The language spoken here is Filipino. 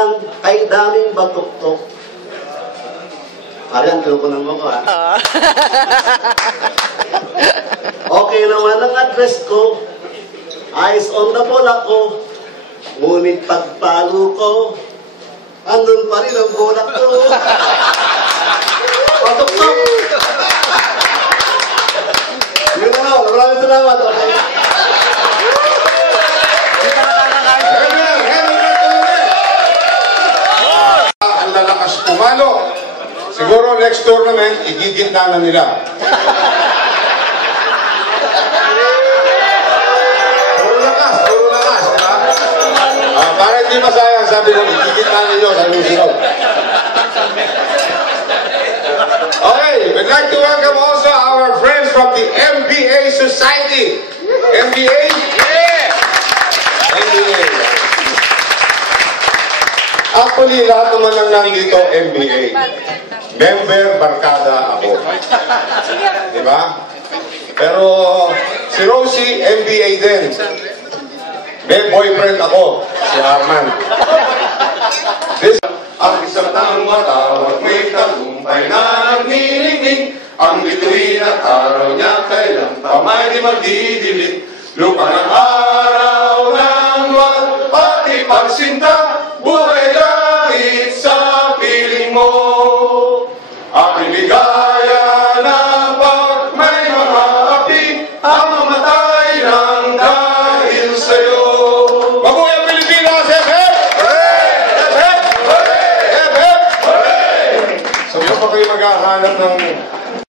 lang kay daming batuktok. Ariyan, tinukunan mo ko, ha? Okay naman ang address ko. Eyes on the ball ako. Ngunit pagpalo ko, andun pa rin ang bulak ko. Batuktok! Yun na lang, maraming salamat. Okay. Ang lalakas pumalo. Siguro next tournament, igigitna na nila. Puro lakas, diba? Para hindi masayang, sabi ko, igigitna ninyo sa lusunod. Okay, we'd like to welcome also our friends from the MBA Society. MBA? Yeah! MBA. Actually, lahat naman ng nandito, MBA. Member, barkada ako. Diba? Pero si Rosie, MBA din. May boyfriend ako, si Arman. Ang isang taong matawag, may tagumpay na nagniningning. Ang bituin at araw niya, kailan pa may di magdidilim. Lupa ng araw ng wag, pati pagsinta, buhay lang.